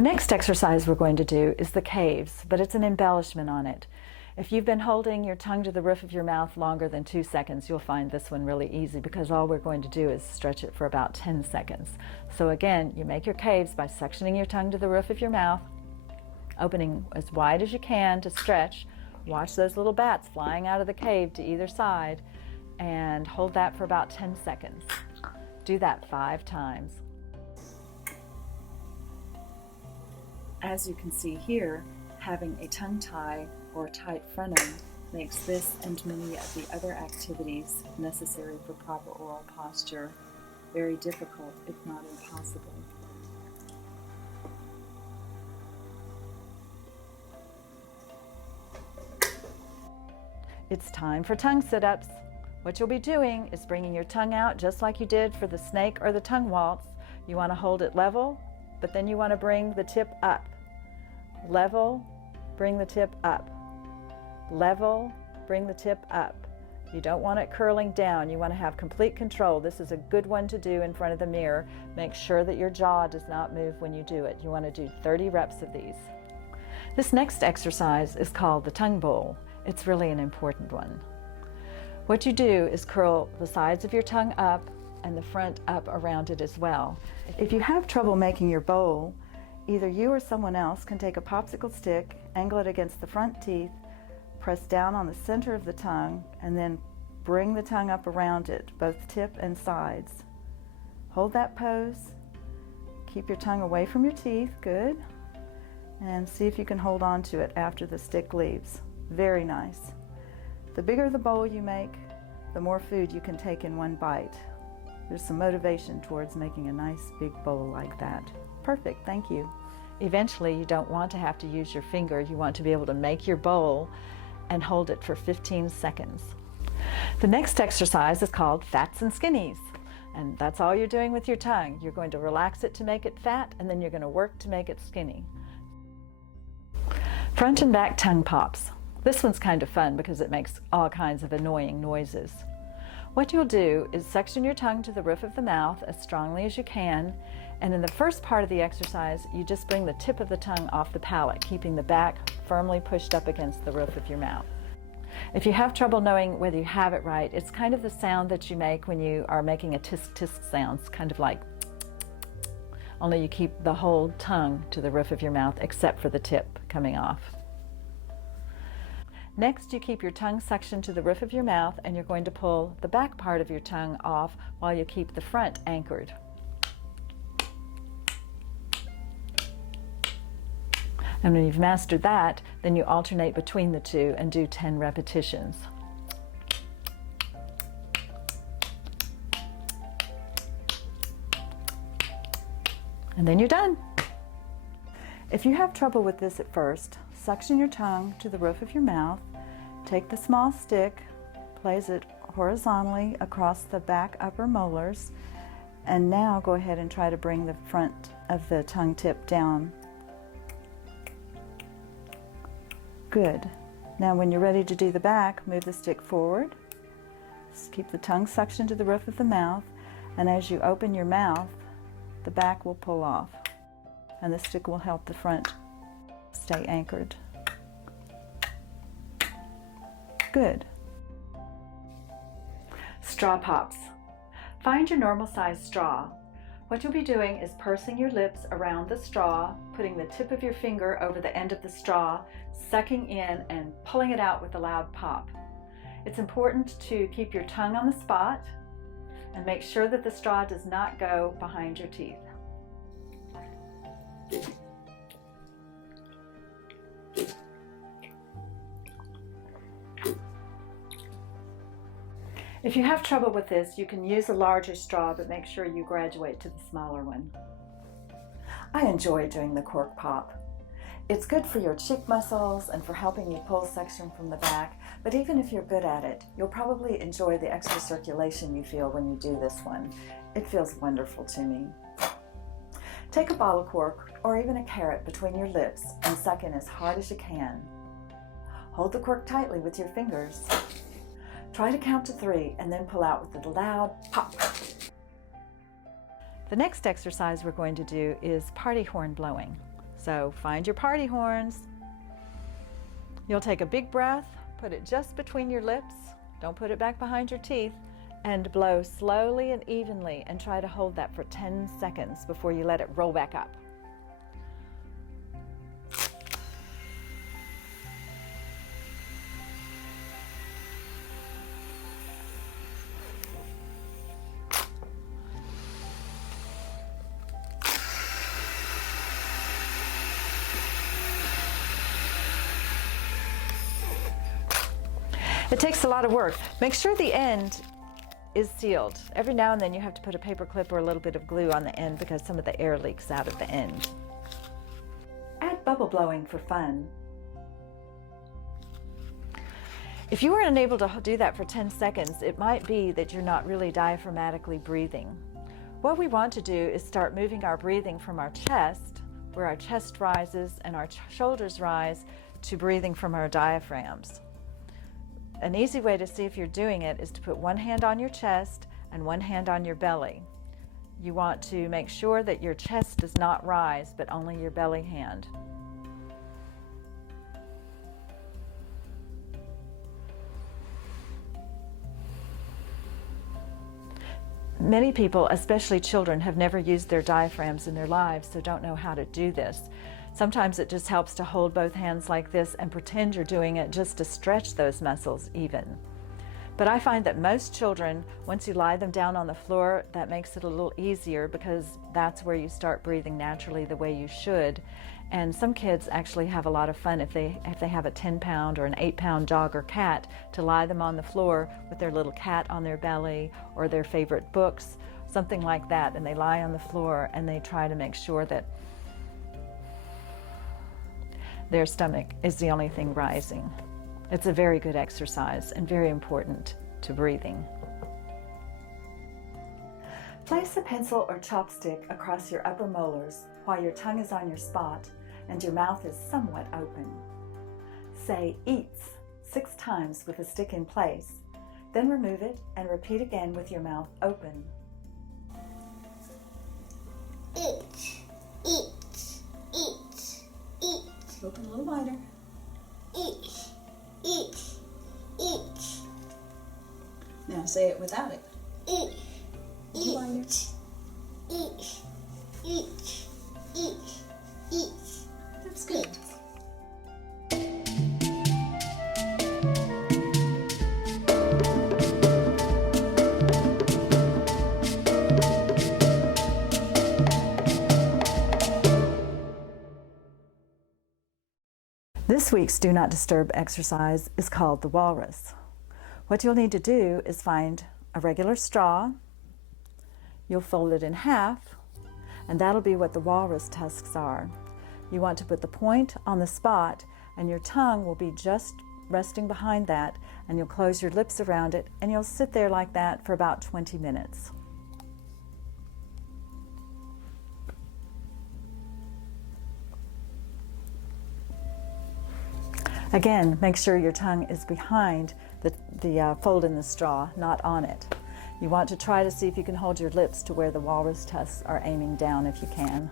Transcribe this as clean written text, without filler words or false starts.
The next exercise we're going to do is the caves, but it's an embellishment on it. If you've been holding your tongue to the roof of your mouth longer than 2 seconds, you'll find this one really easy because all we're going to do is stretch it for about 10 seconds. So again, you make your caves by suctioning your tongue to the roof of your mouth, opening as wide as you can to stretch. Watch those little bats flying out of the cave to either side and hold that for about 10 seconds. Do that 5 times. As you can see here, having a tongue tie or tight front end makes this and many of the other activities necessary for proper oral posture very difficult, if not impossible. It's time for tongue sit-ups. What you'll be doing is bringing your tongue out just like you did for the snake or the tongue waltz. You want to hold it level, but then you want to bring the tip up. Level, bring the tip up. Level, bring the tip up. You don't want it curling down. You want to have complete control. This is a good one to do in front of the mirror. Make sure that your jaw does not move when you do it. You want to do 30 reps of these. This next exercise is called the tongue bowl. It's really an important one. What you do is curl the sides of your tongue up and the front up around it as well. If you have trouble making your bowl, either you or someone else can take a popsicle stick, angle it against the front teeth, press down on the center of the tongue, and then bring the tongue up around it, both tip and sides. Hold that pose. Keep your tongue away from your teeth, good. And see if you can hold on to it after the stick leaves. Very nice. The bigger the bowl you make, the more food you can take in one bite. There's some motivation towards making a nice big bowl like that. Perfect, thank you. Eventually, you don't want to have to use your finger. You want to be able to make your bowl and hold it for 15 seconds. The next exercise is called fats and skinnies. And that's all you're doing with your tongue. You're going to relax it to make it fat, and then you're going to work to make it skinny. Front and back tongue pops. This one's kind of fun because it makes all kinds of annoying noises. What you'll do is suction your tongue to the roof of the mouth as strongly as you can, and in the first part of the exercise, you just bring the tip of the tongue off the palate, keeping the back firmly pushed up against the roof of your mouth. If you have trouble knowing whether you have it right, it's kind of the sound that you make when you are making a tisk-tisk sound. It's kind of like only you keep the whole tongue to the roof of your mouth except for the tip coming off. Next, you keep your tongue suctioned to the roof of your mouth, and you're going to pull the back part of your tongue off while you keep the front anchored. And when you've mastered that, then you alternate between the two and do 10 repetitions. And then you're done. If you have trouble with this at first, suction your tongue to the roof of your mouth, take the small stick, place it horizontally across the back upper molars, and now go ahead and try to bring the front of the tongue tip down. Good. Now when you're ready to do the back, move the stick forward. Just keep the tongue suctioned to the roof of the mouth, and as you open your mouth, the back will pull off, and the stick will help the front stay anchored. Good. Straw pops. Find your normal size straw. What you'll be doing is pursing your lips around the straw, putting the tip of your finger over the end of the straw, sucking in and pulling it out with a loud pop. It's important to keep your tongue on the spot and make sure that the straw does not go behind your teeth. If you have trouble with this, you can use a larger straw, but make sure you graduate to the smaller one. I enjoy doing the cork pop. It's good for your cheek muscles and for helping you pull suction from the back, but even if you're good at it, you'll probably enjoy the extra circulation you feel when you do this one. It feels wonderful to me. Take a bottle cork or even a carrot between your lips and suck in as hard as you can. Hold the cork tightly with your fingers. Try to count to 3 and then pull out with a loud pop. The next exercise we're going to do is party horn blowing. So find your party horns. You'll take a big breath, put it just between your lips, don't put it back behind your teeth, and blow slowly and evenly, and try to hold that for 10 seconds before you let it roll back up. It takes a lot of work. Make sure the end is sealed. Every now and then you have to put a paper clip or a little bit of glue on the end because some of the air leaks out at the end. Add bubble blowing for fun. If you were unable to do that for 10 seconds, it might be that you're not really diaphragmatically breathing. What we want to do is start moving our breathing from our chest, where our chest rises and our shoulders rise, to breathing from our diaphragms. An easy way to see if you're doing it is to put one hand on your chest and one hand on your belly. You want to make sure that your chest does not rise, but only your belly hand. Many people, especially children, have never used their diaphragms in their lives, so don't know how to do this. Sometimes it just helps to hold both hands like this and pretend you're doing it just to stretch those muscles even. But I find that most children, once you lie them down on the floor, that makes it a little easier because that's where you start breathing naturally the way you should. And some kids actually have a lot of fun if they have a 10-pound or an 8-pound dog or cat, to lie them on the floor with their little cat on their belly or their favorite books, something like that, and they lie on the floor and they try to make sure that their stomach is the only thing rising. It's a very good exercise and very important to breathing. Place a pencil or chopstick across your upper molars while your tongue is on your spot and your mouth is somewhat open. Say "eats" 6 times with the stick in place, then remove it and repeat again with your mouth open. Eat, eat, eat, eat. Open a little wider. Eat, eat, eat. Now say it without it. Eat, eat, Wider. eat, eat, eat, eat. That's good. This week's Do Not Disturb exercise is called the walrus. What you'll need to do is find a regular straw. You'll fold it in half, and that'll be what the walrus tusks are. You want to put the point on the spot, and your tongue will be just resting behind that, and you'll close your lips around it, and you'll sit there like that for about 20 minutes. Again, make sure your tongue is behind the fold in the straw, not on it. You want to try to see if you can hold your lips to where the walrus tusks are aiming down if you can.